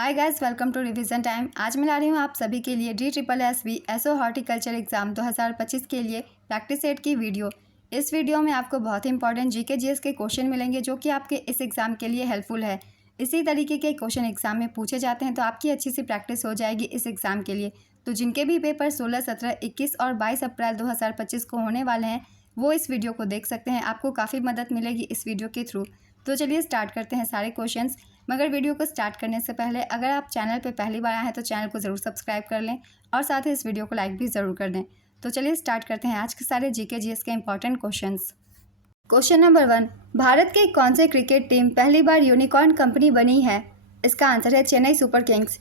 Hi guys, welcome to revision time. आज मैं ला रही हूँ आप सभी के लिए DSSB एसओ हॉर्टिकल्चर एग्जाम 2025 के लिए प्रैक्टिस सेट की वीडियो। इस वीडियो में आपको बहुत ही इंपॉर्टेंट जीके जीएस के क्वेश्चन मिलेंगे जो कि आपके इस एग्ज़ाम के लिए हेल्पफुल है। इसी तरीके के क्वेश्चन एग्जाम में पूछे जाते हैं तो आपकी अच्छी सी प्रैक्टिस हो जाएगी इस एग्ज़ाम के लिए। तो जिनके भी पेपर 16, 17, 21 और 22 अप्रैल 2025 को होने वाले हैं वो इस वीडियो को देख सकते हैं। आपको काफ़ी मदद मिलेगी इस वीडियो के थ्रू। तो चलिए स्टार्ट करते हैं सारे क्वेश्चंस। मगर वीडियो को स्टार्ट करने से पहले अगर आप चैनल पर पहली बार आए हैं तो चैनल को ज़रूर सब्सक्राइब कर लें और साथ ही इस वीडियो को लाइक भी ज़रूर कर दें। तो चलिए स्टार्ट करते हैं आज के सारे जीके जीएस के important questions. Question number 1, Bharat की कौन सी क्रिकेट टीम पहली बार यूनिकॉर्न कंपनी बनी है? इसका आंसर है Chennai super Kings.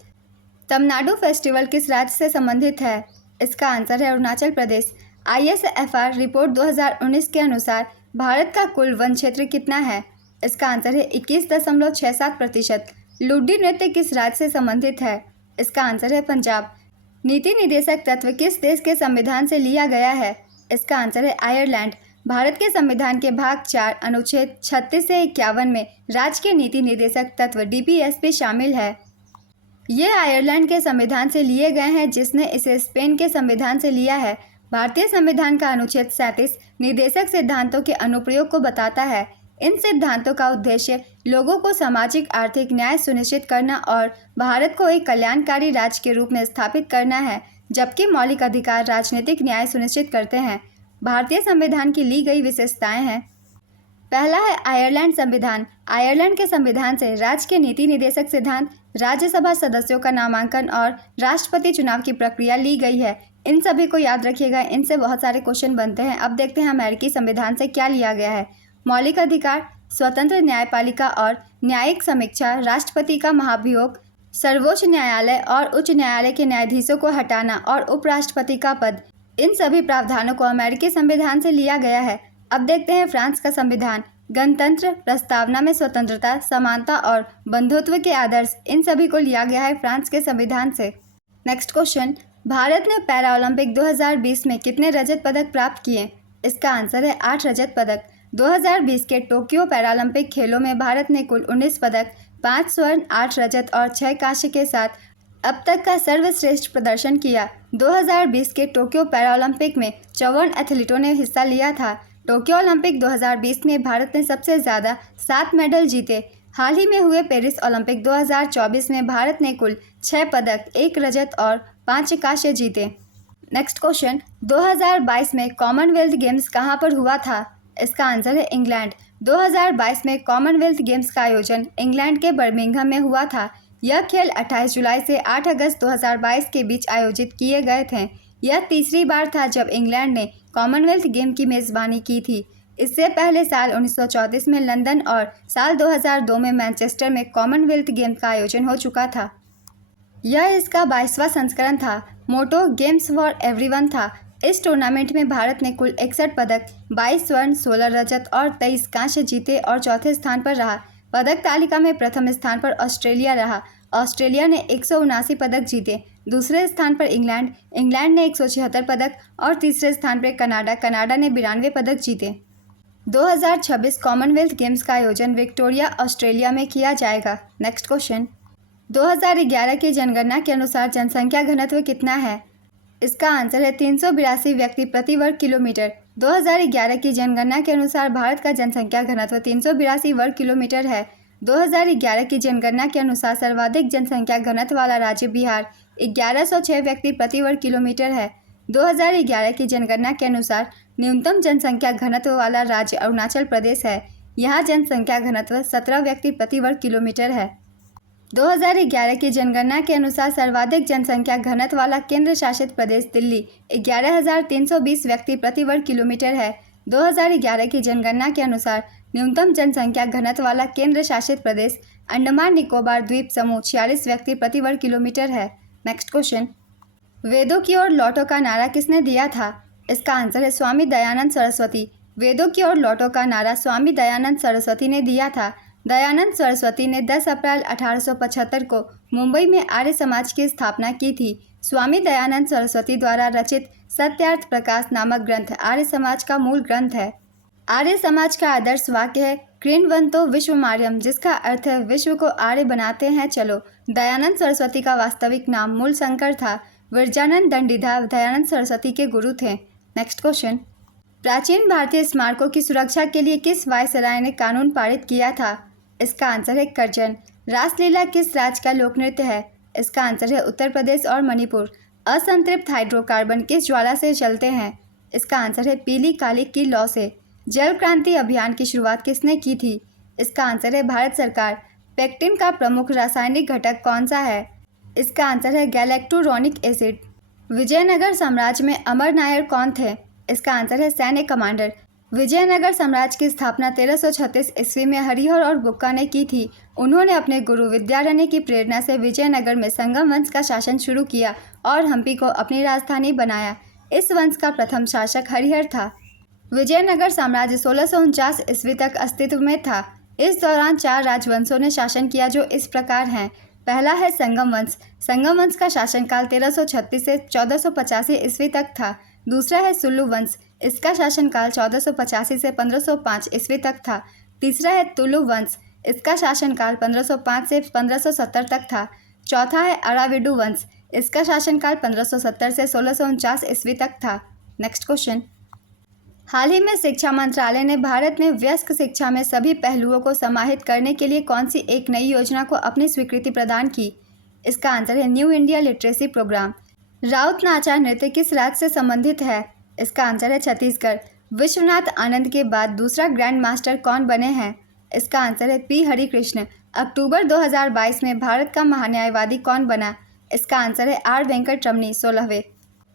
Tamil Nadu festival किस राज्य से संबंधित है? इसका आंसर है अरुणाचल प्रदेश। ISFR रिपोर्ट 2019 के अनुसार भारत का कुल वन क्षेत्र कितना है? इसका आंसर है 21.67%। लुड्डी नृत्य किस राज्य से संबंधित है? इसका आंसर है पंजाब। नीति निदेशक तत्व किस देश के संविधान से लिया गया है? इसका आंसर है आयरलैंड। भारत के संविधान के भाग 4 अनुच्छेद 36 से 51 में राज्य के नीति निदेशक तत्व DPSP शामिल है। ये आयरलैंड के संविधान से लिए गए हैं जिसने इसे स्पेन के संविधान से लिया है। भारतीय संविधान का अनुच्छेद 37 निदेशक सिद्धांतों के अनुप्रयोग को बताता है। इन सिद्धांतों का उद्देश्य लोगों को सामाजिक आर्थिक न्याय सुनिश्चित करना और भारत को एक कल्याणकारी राज्य के रूप में स्थापित करना है, जबकि मौलिक अधिकार राजनीतिक न्याय सुनिश्चित करते हैं। भारतीय संविधान की ली गई विशेषताएं हैं। पहला है आयरलैंड संविधान। आयरलैंड के संविधान से राज्य के नीति निदेशक सिद्धांत, राज्यसभा सदस्यों का नामांकन और राष्ट्रपति चुनाव की प्रक्रिया ली गई है। इन सभी को याद रखिएगा, इनसे बहुत सारे क्वेश्चन बनते हैं। अब देखते हैं अमेरिकी संविधान से क्या लिया गया है। मौलिक अधिकार, स्वतंत्र न्यायपालिका और न्यायिक समीक्षा, राष्ट्रपति का महाभियोग, सर्वोच्च न्यायालय और उच्च न्यायालय के न्यायाधीशों को हटाना और उपराष्ट्रपति का पद, इन सभी प्रावधानों को अमेरिकी संविधान से लिया गया है। अब देखते हैं फ्रांस का संविधान। गणतंत्र, प्रस्तावना में स्वतंत्रता, समानता और बंधुत्व के आदर्श, इन सभी को लिया गया है फ्रांस के संविधान से। नेक्स्ट क्वेश्चन, भारत ने पैरा ओलंपिक 2020 में कितने रजत पदक प्राप्त किए? इसका आंसर है 8 रजत पदक। 2020 के टोक्यो पैरालंपिक खेलों में भारत ने कुल 19 पदक, 5 स्वर्ण, 8 रजत और 6 कांस्य के साथ अब तक का सर्वश्रेष्ठ प्रदर्शन किया। 2020 के टोक्यो पैरालंपिक में 54 एथलीटों ने हिस्सा लिया था। टोक्यो ओलंपिक 2020 में भारत ने सबसे ज़्यादा 7 मेडल जीते। हाल ही में हुए पेरिस ओलंपिक 2024 में भारत ने कुल 6 पदक, 1 रजत और 5 कांस्य जीते। नेक्स्ट क्वेश्चन, 2022 में कॉमनवेल्थ गेम्स कहाँ पर हुआ था? इसका आंसर है इंग्लैंड। 2022 में कॉमनवेल्थ गेम्स का आयोजन इंग्लैंड के बर्मिंघम में हुआ था। यह खेल 28 जुलाई से 8 अगस्त 2022 के बीच आयोजित किए गए थे। यह तीसरी बार था जब इंग्लैंड ने कॉमनवेल्थ गेम की मेज़बानी की थी। इससे पहले साल 1934 में लंदन और साल 2002 में मैनचेस्टर में कॉमनवेल्थ गेम का आयोजन हो चुका था। यह इसका 22वां संस्करण था। मोटो गेम्स फॉर एवरीवन था। इस टूर्नामेंट में भारत ने कुल 61 पदक, 22 स्वर्ण, 16 रजत और 23 कांस्य जीते और चौथे स्थान पर रहा। पदक तालिका में प्रथम स्थान पर ऑस्ट्रेलिया रहा। ऑस्ट्रेलिया ने 179 पदक जीते। दूसरे स्थान पर इंग्लैंड ने 176 पदक और तीसरे स्थान पर कनाडा ने 92 पदक जीते। 2026 कॉमनवेल्थ गेम्स का आयोजन विक्टोरिया, ऑस्ट्रेलिया में किया जाएगा। नेक्स्ट क्वेश्चन, 2011 की जनगणना के अनुसार जनसंख्या घनत्व कितना है? इसका आंसर है 382 व्यक्ति प्रति वर्ग किलोमीटर। 2011 की जनगणना के अनुसार भारत का जनसंख्या घनत्व 382 वर्ग किलोमीटर है। 2011 की जनगणना के अनुसार सर्वाधिक जनसंख्या घनत्व वाला राज्य बिहार 1106 व्यक्ति प्रति वर्ग किलोमीटर है। 2011 की जनगणना के अनुसार न्यूनतम जनसंख्या घनत्व वाला राज्य अरुणाचल प्रदेश है। यहाँ जनसंख्या घनत्व 17 व्यक्ति प्रति वर्ग किलोमीटर है। 2011 की जनगणना के अनुसार सर्वाधिक जनसंख्या घनत्व वाला केंद्र शासित प्रदेश दिल्ली 11,320 व्यक्ति प्रति वर्ग किलोमीटर है। 2011 की जनगणना के अनुसार न्यूनतम जनसंख्या घनत्व वाला केंद्र शासित प्रदेश अंडमान निकोबार द्वीप समूह 46 व्यक्ति प्रति वर्ग किलोमीटर है। नेक्स्ट क्वेश्चन, वेदों की ओर लौटो का नारा किसने दिया था? इसका आंसर है स्वामी दयानंद सरस्वती। वेदों की ओर लौटो का नारा स्वामी दयानंद सरस्वती ने दिया था। दयानंद सरस्वती ने 10 अप्रैल 1875 को मुंबई में आर्य समाज की स्थापना की थी। स्वामी दयानंद सरस्वती द्वारा रचित सत्यार्थ प्रकाश नामक ग्रंथ आर्य समाज का मूल ग्रंथ है। आर्य समाज का आदर्श वाक्य है क्रीडवंतो विश्वमार्यम, जिसका अर्थ है विश्व को आर्य बनाते हैं चलो। दयानंद सरस्वती का वास्तविक नाम मूलशंकर था। विरजानंद दंडीदार दयानंद सरस्वती के गुरु थे। नेक्स्ट क्वेश्चन, प्राचीन भारतीय स्मारकों की सुरक्षा के लिए किस वायसराय ने कानून पारित किया था? इसका आंसर है कर्जन। रासलीला किस राज्य का लोक नृत्य है? इसका आंसर है उत्तर प्रदेश और मणिपुर। असंतृप्त हाइड्रोकार्बन किस ज्वाला से चलते हैं? इसका आंसर है पीली काली की लौ से। जल क्रांति अभियान की शुरुआत किसने की थी? इसका आंसर है भारत सरकार। पेक्टिन का प्रमुख रासायनिक घटक कौन सा है? इसका आंसर है गैलेक्टोरोनिक एसिड। विजयनगर साम्राज्य में अमर नायर कौन थे? इसका आंसर है सैन्य कमांडर। विजयनगर साम्राज्य की स्थापना 1336 ईस्वी में हरिहर और बुक्का ने की थी। उन्होंने अपने गुरु विद्यारण्य की प्रेरणा से विजयनगर में संगम वंश का शासन शुरू किया और हम्पी को अपनी राजधानी बनाया। इस वंश का प्रथम शासक हरिहर था। विजयनगर साम्राज्य 1649 ईस्वी तक अस्तित्व में था। इस दौरान 4 राजवंशों ने शासन किया जो इस प्रकार हैं। पहला है संगम वंश। संगम वंश का शासनकाल 1336 से 1485 ईस्वी तक था। दूसरा है सुल्लू वंश। इसका शासनकाल 1485 से 1505 ईस्वी तक था। तीसरा है तुलु वंश। इसका शासनकाल 1505 से 1570 तक था। चौथा है अराविडु वंश। इसका शासनकाल 1570 से 1649 ईस्वी तक था। नेक्स्ट क्वेश्चन, हाल ही में शिक्षा मंत्रालय ने भारत में वयस्क शिक्षा में सभी पहलुओं को समाहित करने के लिए कौन सी एक नई योजना को अपनी स्वीकृति प्रदान की? इसका आंसर है new India literacy program. Raut Nacha नृत्य किस राज्य से संबंधित है? इसका आंसर है छत्तीसगढ़। विश्वनाथ आनंद के बाद दूसरा ग्रैंड मास्टर कौन बने हैं? इसका आंसर है पी हरिकृष्ण। अक्टूबर 2022 में भारत का महान्यायवादी कौन बना? इसका आंसर है आर वेंकट रमनी 16वें।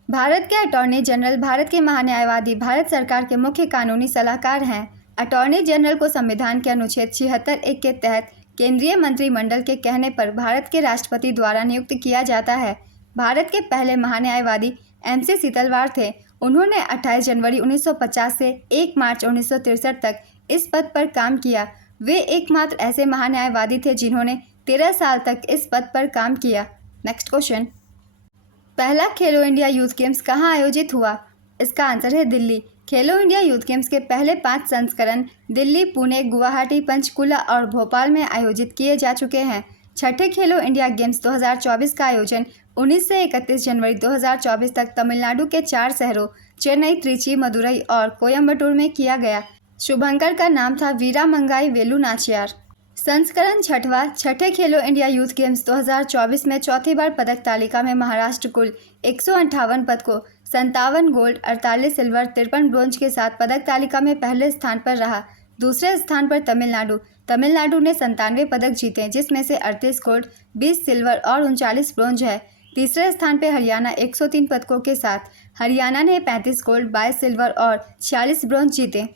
भारत के अटॉर्नी जनरल भारत के महान्यायवादी भारत सरकार के मुख्य कानूनी सलाहकार हैं। अटॉर्नी जनरल को संविधान के अनुच्छेद 76(1) के तहत केंद्रीय मंत्रिमंडल के कहने पर भारत के राष्ट्रपति द्वारा नियुक्त किया जाता है। भारत के पहले महान्यायवादी MC सीतलवाड़ थे। उन्होंने 28 जनवरी 1950 से 1 मार्च 1963 तक इस पद पर काम किया। वे एकमात्र ऐसे महान्यायवादी थे जिन्होंने 13 साल तक इस पद पर काम किया। नेक्स्ट क्वेश्चन, पहला खेलो इंडिया यूथ गेम्स कहाँ आयोजित हुआ? इसका आंसर है दिल्ली। खेलो इंडिया यूथ गेम्स के पहले 5 संस्करण दिल्ली, पुणे, गुवाहाटी, पंचकुला और भोपाल में आयोजित किए जा चुके हैं। छठे खेलो इंडिया गेम्स 2024 का आयोजन 19 से 31 जनवरी 2024 तक तमिलनाडु के 4 शहरों चेन्नई, त्रिची, मदुरई और कोयम्बटूर में किया गया। शुभंकर का नाम था वीरामंगाई वेलु नाचियार। संस्करण छठे खेलो इंडिया यूथ गेम्स 2024 में चौथी बार पदक तालिका में महाराष्ट्र कुल 158 पदकों 57 गोल्ड, 48 सिल्वर, 53 ब्रोंज के साथ पदक तालिका में पहले स्थान पर रहा। दूसरे स्थान पर तमिलनाडु ने 97 पदक जीते, जिसमें से 38 गोल्ड, 20 सिल्वर और 39 ब्रोंज है। तीसरे स्थान पर हरियाणा 103 पदकों के साथ। हरियाणा ने 35 गोल्ड, 22 सिल्वर और 46 ब्रोंज जीते।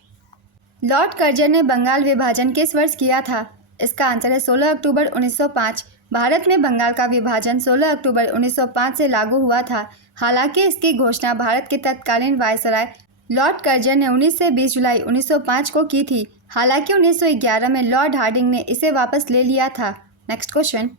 लॉर्ड कर्जन ने बंगाल विभाजन किस वर्ष किया था? इसका आंसर है 16 अक्टूबर 1905। भारत में बंगाल का विभाजन 16 अक्टूबर 1905 से लागू हुआ था। हालांकि इसकी घोषणा भारत के तत्कालीन वायसराय लॉर्ड कर्जन ने 19 से 20 जुलाई 1905 को की थी। हालांकि 1911 में लॉर्ड हार्डिंग ने इसे वापस ले लिया था। नेक्स्ट क्वेश्चन,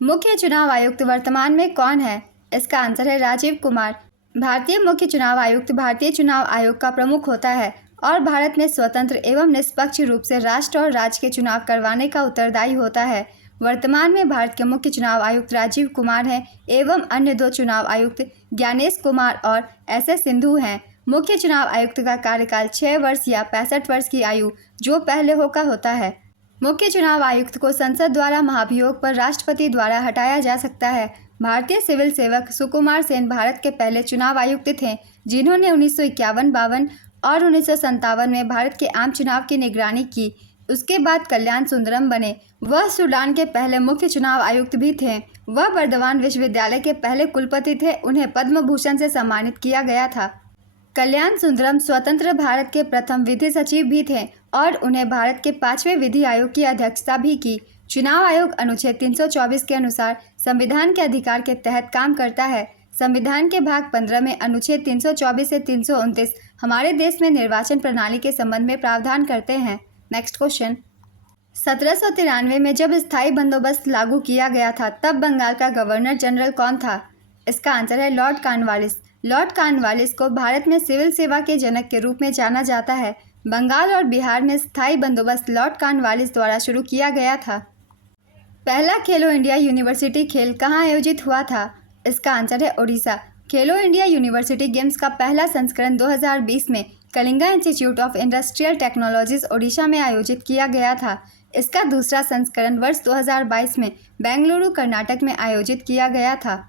मुख्य चुनाव आयुक्त वर्तमान में कौन है? इसका आंसर है राजीव कुमार। भारतीय मुख्य चुनाव आयुक्त भारतीय चुनाव आयोग का प्रमुख होता है और भारत में स्वतंत्र एवं निष्पक्ष रूप से राष्ट्र और राज्य के चुनाव करवाने का उत्तरदायी होता है। वर्तमान में भारत के मुख्य चुनाव आयुक्त राजीव कुमार हैं एवं अन्य 2 चुनाव आयुक्त ज्ञानेश कुमार और SS सिंधु हैं। मुख्य चुनाव आयुक्त का कार्यकाल 6 वर्ष या 65 वर्ष की आयु जो पहले का होता है। मुख्य चुनाव आयुक्त को संसद द्वारा महाभियोग पर राष्ट्रपति द्वारा हटाया जा सकता है। भारतीय सिविल सेवक सुकुमार सेन भारत के पहले चुनाव आयुक्त थे, जिन्होंने 1951-52 और 1957 में भारत के आम चुनाव की निगरानी की। उसके बाद कल्याण सुंदरम बने। वह सूडान के पहले मुख्य चुनाव आयुक्त भी थे। वह बर्दवान विश्वविद्यालय के पहले कुलपति थे। उन्हें पद्म भूषण से सम्मानित किया गया था। कल्याण सुंदरम स्वतंत्र भारत के प्रथम विधि सचिव भी थे और उन्हें भारत के 5वें विधि आयोग की अध्यक्षता भी की। चुनाव आयोग अनुच्छेद 324 के अनुसार संविधान के अधिकार के तहत काम करता है। संविधान के भाग 15 में अनुच्छेद 324 से 329 हमारे देश में निर्वाचन प्रणाली के संबंध में प्रावधान करते हैं। नेक्स्ट क्वेश्चन, 1793 में जब स्थायी बंदोबस्त लागू किया गया था तब बंगाल का गवर्नर जनरल कौन था? इसका आंसर है लॉर्ड कॉर्नवालिस। लॉर्ड कॉर्नवालिस को भारत में सिविल सेवा के जनक के रूप में जाना जाता है। बंगाल और बिहार में स्थायी बंदोबस्त लॉर्ड कॉर्नवालिस द्वारा शुरू किया गया था। पहला खेलो इंडिया यूनिवर्सिटी खेल कहाँ आयोजित हुआ था? इसका आंसर है ओडिशा। खेलो इंडिया यूनिवर्सिटी गेम्स का पहला संस्करण 2020 में Kalinga institute of industrial technologies Odisha में आयोजित किया गया था। इसका दूसरा संस्करण वर्ष 2022 में बेंगलुरु कर्नाटक में आयोजित किया गया था।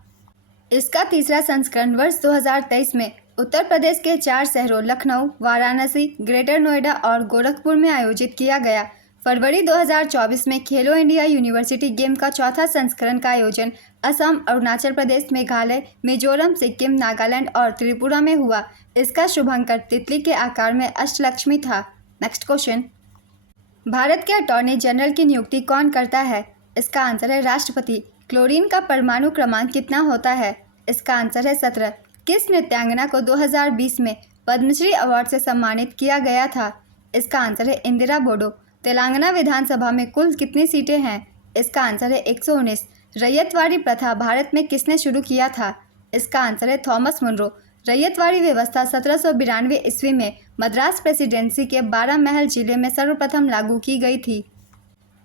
इसका तीसरा संस्करण वर्ष 2023 में उत्तर प्रदेश के 4 शहरों लखनऊ, वाराणसी, ग्रेटर नोएडा और गोरखपुर में आयोजित किया गया। फरवरी 2024 में खेलो इंडिया यूनिवर्सिटी गेम का चौथा संस्करण का आयोजन असम, अरुणाचल प्रदेश, मेघालय, मिजोरम, सिक्किम, नागालैंड और त्रिपुरा में हुआ। इसका शुभांकर तितली के आकार में अष्टलक्ष्मी था। नेक्स्ट क्वेश्चन, भारत के अटॉर्नी जनरल की नियुक्ति कौन करता है? इसका आंसर है राष्ट्रपति। क्लोरीन का परमाणु क्रमांक कितना होता है? इसका आंसर है 17। किस नृत्यांगना को 2020 में पद्मश्री अवार्ड से सम्मानित किया गया था? इसका आंसर है इंदिरा बोडो। तेलंगाना विधानसभा में कुल कितनी सीटें हैं? इसका आंसर है 119। रैयतवाड़ी प्रथा भारत में किसने शुरू किया था? इसका आंसर है थॉमस मुनरो। रैयतवाड़ी व्यवस्था 1792 ईस्वी में मद्रास प्रेसिडेंसी के 12 महल जिले में सर्वप्रथम लागू की गई थी।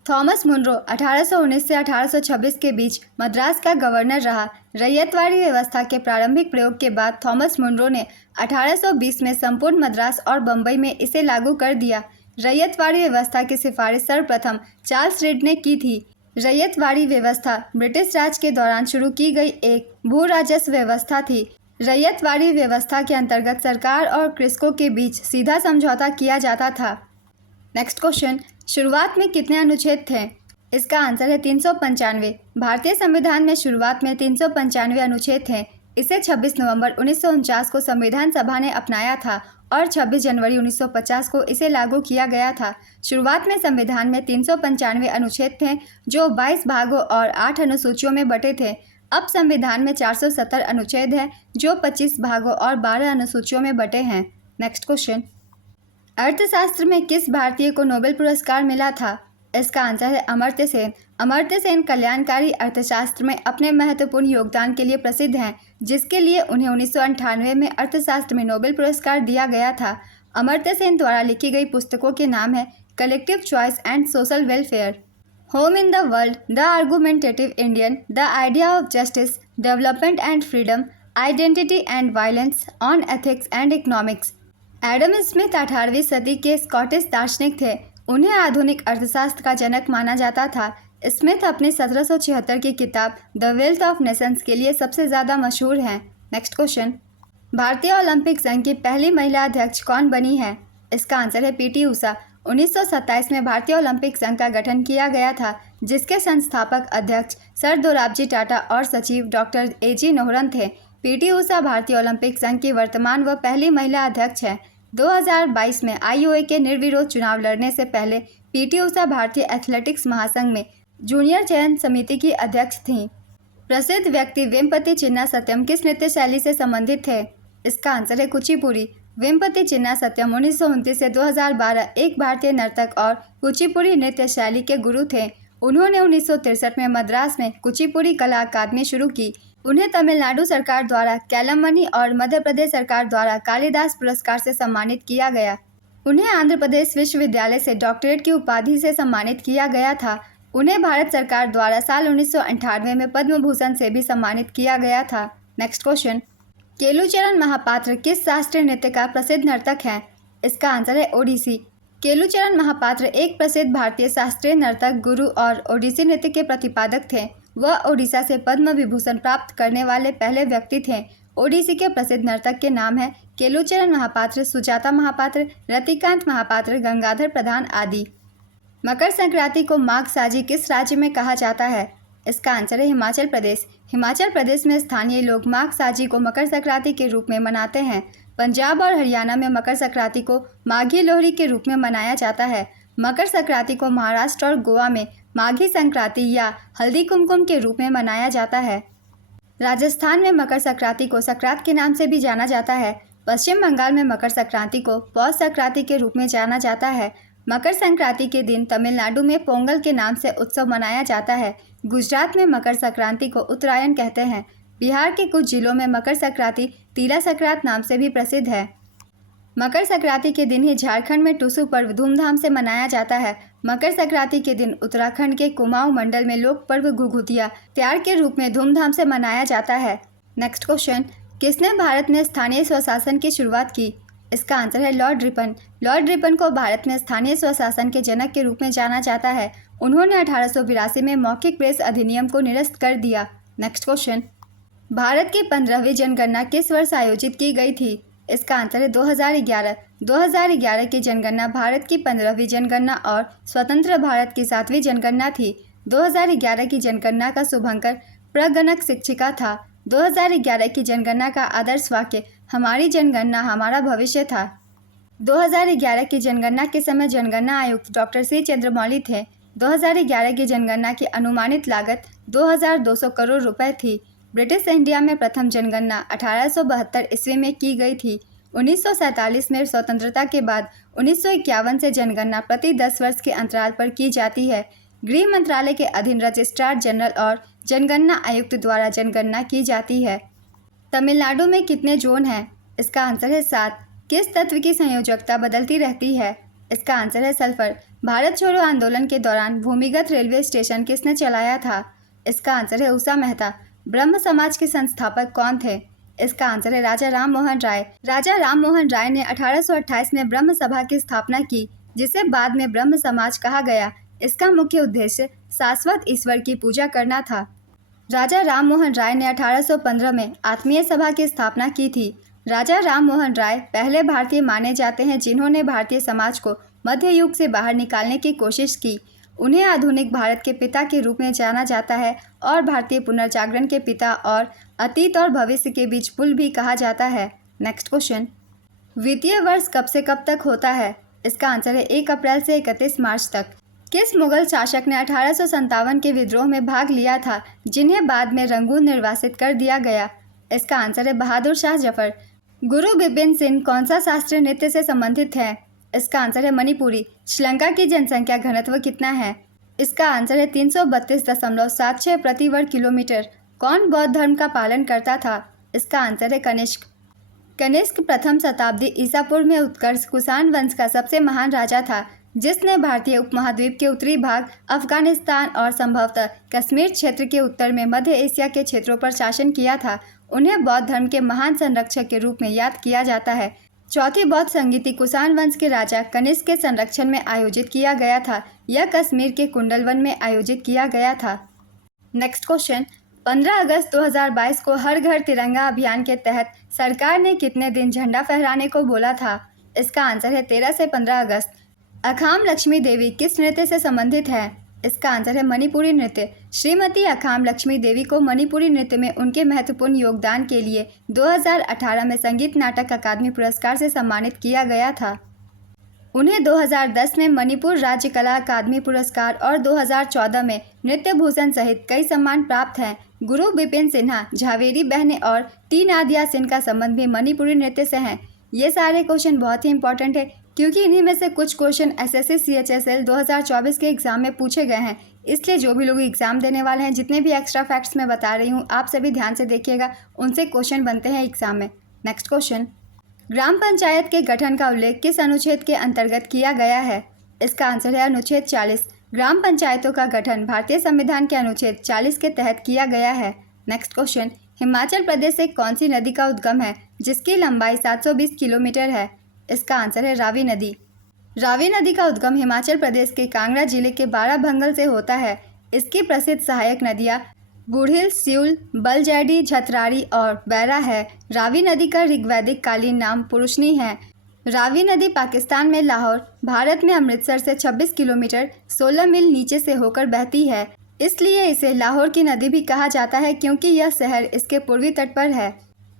थॉमस मुनरो 1819 से 1826 के बीच मद्रास का गवर्नर रहा। रैयतवाड़ी व्यवस्था के प्रारंभिक प्रयोग के बाद थॉमस मुनरो ने 1820 में संपूर्ण मद्रास और बम्बई में इसे लागू कर दिया। रैयतवाड़ी व्यवस्था की सिफारिश सर्वप्रथम चार्ल्स रीड ने की थी। रैयतवाड़ी व्यवस्था ब्रिटिश राज के दौरान शुरू की गई एक भू राजस्व व्यवस्था थी। रैयतवाड़ी व्यवस्था के अंतर्गत सरकार और कृषकों के बीच सीधा समझौता किया जाता था। नेक्स्ट क्वेश्चन, शुरुआत में कितने अनुच्छेद थे? इसका आंसर है 395। भारतीय संविधान में शुरुआत में 395 अनुच्छेद थे। इसे 26 नवंबर 1949 को संविधान सभा ने अपनाया था और 26 जनवरी 1950 को इसे लागू किया गया था। शुरुआत में संविधान में 395 अनुच्छेद थे जो 22 भागों और 8 अनुसूचियों में बटे थे। अब संविधान में 470 अनुच्छेद हैं जो 25 भागों और 12 अनुसूचियों में बटे हैं। नेक्स्ट क्वेश्चन, अर्थशास्त्र में किस भारतीय को नोबेल पुरस्कार मिला था? इसका आंसर है अमर्त्य सेन। अमर्त्य सेन कल्याणकारी अर्थशास्त्र में अपने महत्वपूर्ण योगदान के लिए प्रसिद्ध हैं, जिसके लिए उन्हें 1998 में अर्थशास्त्र में नोबेल पुरस्कार दिया गया था। अमर्त्य सेन द्वारा लिखी गई पुस्तकों के नाम है collective choice and social welfare, home in the world, the argumentative Indian, the idea of justice, development and freedom, identity and violence, on ethics and economics. Adam Smith 18वीं सदी के स्कॉटिश दार्शनिक थे। उन्हें आधुनिक अर्थशास्त्र का जनक माना जाता था। स्मिथ अपनी 1776 की किताब द वेल्थ ऑफ नेशंस के लिए सबसे ज़्यादा मशहूर हैं। नेक्स्ट क्वेश्चन, भारतीय ओलंपिक संघ की पहली महिला अध्यक्ष कौन बनी है? इसका आंसर है पीटी उषा। 1927 में भारतीय ओलंपिक संघ का गठन किया गया था, जिसके संस्थापक अध्यक्ष सर दोराबजी टाटा और सचिव डॉक्टर एजी नोहरन थे। पीटी उषा भारतीय ओलंपिक संघ की वर्तमान व पहली महिला अध्यक्ष हैं। 2022 में आईओए के निर्विरोध चुनाव लड़ने से पहले पीटी उषा भारतीय एथलेटिक्स महासंघ में जूनियर चयन समिति की अध्यक्ष थीं। प्रसिद्ध व्यक्ति वेम्पति चिन्ना सत्यम किस नृत्य शैली से संबंधित थे? इसका आंसर है कुचिपुड़ी। वेम्पति चिन्ना सत्यम 1929 से 2012 एक भारतीय नर्तक और कुचिपुड़ी नृत्य शैली के गुरु थे। उन्होंने 1963 में मद्रास में कुचिपुड़ी कला अकादमी शुरू की। उन्हें तमिलनाडु सरकार द्वारा कैलमनी और मध्य प्रदेश सरकार द्वारा कालिदास पुरस्कार से सम्मानित किया गया। उन्हें आंध्र प्रदेश विश्वविद्यालय से डॉक्टरेट की उपाधि से सम्मानित किया गया था। उन्हें भारत सरकार द्वारा साल 1998 में पद्म भूषण से भी सम्मानित किया गया था। नेक्स्ट क्वेश्चन, केलुचरण महापात्र किस शास्त्रीय नृत्य का प्रसिद्ध नर्तक है? इसका आंसर है ओडिसी। केलुचरण महापात्र एक प्रसिद्ध भारतीय शास्त्रीय नर्तक, गुरु और ओडिसी नृत्य के प्रतिपादक थे। वह ओडिशा से पद्म विभूषण प्राप्त करने वाले पहले व्यक्ति थे। ओडिसी के प्रसिद्ध नर्तक के नाम हैं केलुचरण महापात्र, सुजाता महापात्र, रतिकांत महापात्र, गंगाधर प्रधान आदि। मकर संक्रांति को माघ साजी किस राज्य में कहा जाता है? इसका आंसर है हिमाचल प्रदेश। हिमाचल प्रदेश में स्थानीय लोग माघ साजी को मकर संक्रांति के रूप में मनाते हैं। पंजाब और हरियाणा में मकर संक्रांति को माघी लोहड़ी के रूप में मनाया जाता है। मकर संक्रांति को महाराष्ट्र और गोवा में माघी संक्रांति या हल्दी कुमकुम के रूप में मनाया जाता है। राजस्थान में मकर संक्रांति को संक्रांत के नाम से भी जाना जाता है। पश्चिम बंगाल में मकर संक्रांति को पौष संक्रांति के रूप में जाना जाता है। मकर संक्रांति के दिन तमिलनाडु में पोंगल के नाम से उत्सव मनाया जाता है। गुजरात में मकर संक्रांति को उत्तरायण कहते हैं। बिहार के कुछ जिलों में मकर संक्रांति तिला संक्रांत नाम से भी प्रसिद्ध है। मकर संक्रांति के दिन ही झारखंड में टुसु पर्व धूमधाम से मनाया जाता है। मकर संक्रांति के दिन उत्तराखंड के कुमाऊं मंडल में लोक पर्व घुघुतिया त्योहार के रूप में धूमधाम से मनाया जाता है। नेक्स्ट क्वेश्चन, किसने भारत में स्थानीय स्वशासन की शुरुआत की? इसका आंसर है लॉर्ड रिपन। लॉर्ड रिपन को भारत में स्थानीय स्वशासन के जनक के रूप में जाना जाता है। उन्होंने 1882 में मौखिक प्रेस अधिनियम को निरस्त कर दिया। नेक्स्ट क्वेश्चन, भारत की 15वीं जनगणना किस वर्ष आयोजित की गई थी? इसका आंसर है 2011। 2011 की जनगणना भारत की 15वीं जनगणना और स्वतंत्र भारत की 7वीं जनगणना थी। 2011 की जनगणना का शुभंकर प्रगणक शिक्षिका था। 2011 की जनगणना का आदर्श वाक्य हमारी जनगणना हमारा भविष्य था। 2011 की जनगणना के समय जनगणना आयुक्त डॉक्टर सी चंद्रमौली थे। 2011 की जनगणना की अनुमानित लागत 2200 करोड़ रुपए थी। ब्रिटिश इंडिया में प्रथम जनगणना 1872 ईस्वी में की गई थी। 1947 में स्वतंत्रता के बाद 1951 से जनगणना प्रति 10 वर्ष के अंतराल पर की जाती है। गृह मंत्रालय के अधीन रजिस्ट्रार जनरल और जनगणना आयुक्त द्वारा जनगणना की जाती है। तमिलनाडु में कितने जोन हैं? इसका आंसर है 7। किस तत्व की संयोजकता बदलती रहती है? इसका आंसर है सल्फर। भारत छोड़ो आंदोलन के दौरान भूमिगत रेलवे स्टेशन किसने चलाया था? इसका आंसर है उषा मेहता। ब्रह्म समाज के संस्थापक कौन थे? इसका आंसर है राजा राम मोहन राय। राजा राम मोहन राय ने 1828 में ब्रह्म सभा की स्थापना की, जिसे बाद में ब्रह्म समाज कहा गया। इसका मुख्य उद्देश्य शाश्वत ईश्वर की पूजा करना था। राजा राम मोहन राय ने 1815 में आत्मीय सभा की स्थापना की थी। राजा राम मोहन राय पहले भारतीय माने जाते हैं जिन्होंने भारतीय समाज को मध्य युग से बाहर निकालने की कोशिश की। उन्हें आधुनिक भारत के पिता के रूप में जाना जाता है और भारतीय पुनर्जागरण के पिता और अतीत और भविष्य के बीच पुल भी कहा जाता है। नेक्स्ट क्वेश्चन, वित्तीय वर्ष कब से कब तक होता है? इसका आंसर है 1 अप्रैल से 31 मार्च तक। किस मुगल शासक ने 1857 के विद्रोह में भाग लिया था, जिन्हें बाद में रंगून निर्वासित कर दिया गया? इसका आंसर है बहादुर शाह जफर। गुरु बिपिन सिंह कौन सा शास्त्रीय नृत्य से संबंधित है? इसका आंसर है मणिपुरी। श्रीलंका की जनसंख्या घनत्व कितना है? इसका आंसर है 332.76 प्रति वर्ग किलोमीटर। कौन बौद्ध धर्म का पालन करता था? इसका आंसर है कनिष्क। कनिष्क प्रथम शताब्दी ईसा पूर्व में उत्कर्ष कुषाण वंश का सबसे महान राजा था, जिसने भारतीय उपमहाद्वीप के उत्तरी भाग, अफगानिस्तान और संभवतः कश्मीर क्षेत्र के उत्तर में मध्य एशिया के क्षेत्रों पर शासन किया था। उन्हें बौद्ध धर्म के महान संरक्षक के रूप में याद किया जाता है। चौथी बौद्ध संगीति कुषाण वंश के राजा कनिष्क के संरक्षण में आयोजित किया गया था। यह कश्मीर के कुंडलवन में आयोजित किया गया था। नेक्स्ट क्वेश्चन, 15 अगस्त 2022 को हर घर तिरंगा अभियान के तहत सरकार ने कितने दिन झंडा फहराने को बोला था? इसका आंसर है 13 से 15 अगस्त। अखाम लक्ष्मी देवी किस नृत्य से संबंधित है? इसका आंसर है मणिपुरी नृत्य। श्रीमती अखाम लक्ष्मी देवी को मणिपुरी नृत्य में उनके महत्वपूर्ण योगदान के लिए 2018 में संगीत नाटक अकादमी पुरस्कार से सम्मानित किया गया था। उन्हें 2010 में मणिपुर राज्य कला अकादमी पुरस्कार और 2014 में नृत्य भूषण सहित कई सम्मान प्राप्त हैं। गुरु बिपिन सिन्हा, झावेरी बहनें और टी नादिया सिंह का संबंध भी मणिपुरी नृत्य से हैं। ये सारे क्वेश्चन बहुत ही इंपॉर्टेंट है, क्योंकि इन्हीं में से कुछ क्वेश्चन एसएससी CHSL 2024 के एग्जाम में पूछे गए हैं। इसलिए जो भी लोग एग्जाम देने वाले हैं, जितने भी एक्स्ट्रा फैक्ट्स मैं बता रही हूँ, आप सभी ध्यान से देखिएगा, उनसे क्वेश्चन बनते हैं एग्जाम में। नेक्स्ट क्वेश्चन, ग्राम पंचायत के गठन का उल्लेख किस अनुच्छेद के अंतर्गत किया गया है? इसका आंसर है अनुच्छेद 40। ग्राम पंचायतों का गठन भारतीय संविधान के अनुच्छेद 40 के तहत किया गया है। नेक्स्ट क्वेश्चन, हिमाचल प्रदेश से कौन सी नदी का उद्गम है जिसकी लंबाई 720 किलोमीटर है? इसका आंसर है रावी नदी। रावी नदी का उद्गम हिमाचल प्रदेश के कांगड़ा जिले के बाराभंगल से होता है। इसकी प्रसिद्ध सहायक नदियाँ बूढ़िल, सिउल, बलजैडी, झथरारी और बैरा है। रावी नदी का ऋग्वैदिक कालीन नाम पुरुषनी है। रावी नदी पाकिस्तान में लाहौर, भारत में अमृतसर से 26 किलोमीटर 16 मील नीचे से होकर बहती है। इसलिए इसे लाहौर की नदी भी कहा जाता है, क्योंकि यह शहर इसके पूर्वी तट पर है।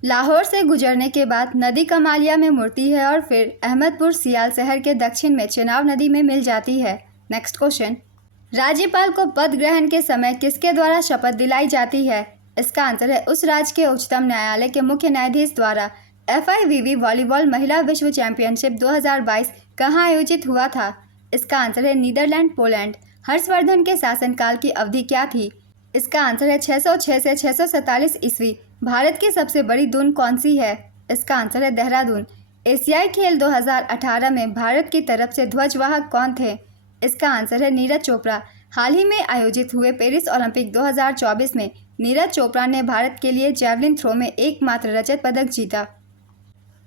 लाहौर से गुजरने के बाद नदी कमालिया में मुड़ती है और फिर अहमदपुर सियाल शहर के दक्षिण में चेनाब नदी में मिल जाती है। नेक्स्ट क्वेश्चन, राज्यपाल को पद ग्रहण के समय किसके द्वारा शपथ दिलाई जाती है? इसका आंसर है उस राज्य के उच्चतम न्यायालय के मुख्य न्यायाधीश द्वारा। FIVB वॉलीबॉल महिला विश्व चैंपियनशिप 2022 कहाँ आयोजित हुआ था? इसका आंसर है नीदरलैंड, पोलैंड। हर्षवर्धन के शासनकाल की अवधि क्या थी? इसका आंसर है 606 से 647 ईस्वी। भारत की सबसे बड़ी दून कौन सी है? इसका आंसर है देहरादून। एशियाई खेल 2018 में भारत की तरफ से ध्वजवाहक कौन थे? इसका आंसर है नीरज चोपड़ा। हाल ही में आयोजित हुए पेरिस ओलंपिक 2024 में नीरज चोपड़ा ने भारत के लिए जैवलिन थ्रो में एकमात्र रजत पदक जीता।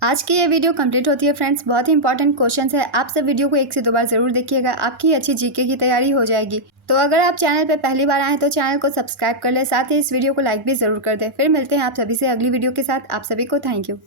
आज की ये वीडियो कंप्लीट होती है फ्रेंड्स। बहुत ही इंपॉर्टेंट क्वेश्चंस है, आप सब वीडियो को 1 से 2 बार ज़रूर देखिएगा, आपकी अच्छी जीके की तैयारी हो जाएगी। तो अगर आप चैनल पर पहली बार आए हैं तो चैनल को सब्सक्राइब कर ले, साथ ही इस वीडियो को लाइक भी ज़रूर कर दें। फिर मिलते हैं आप सभी से अगली वीडियो के साथ। आप सभी को थैंक यू।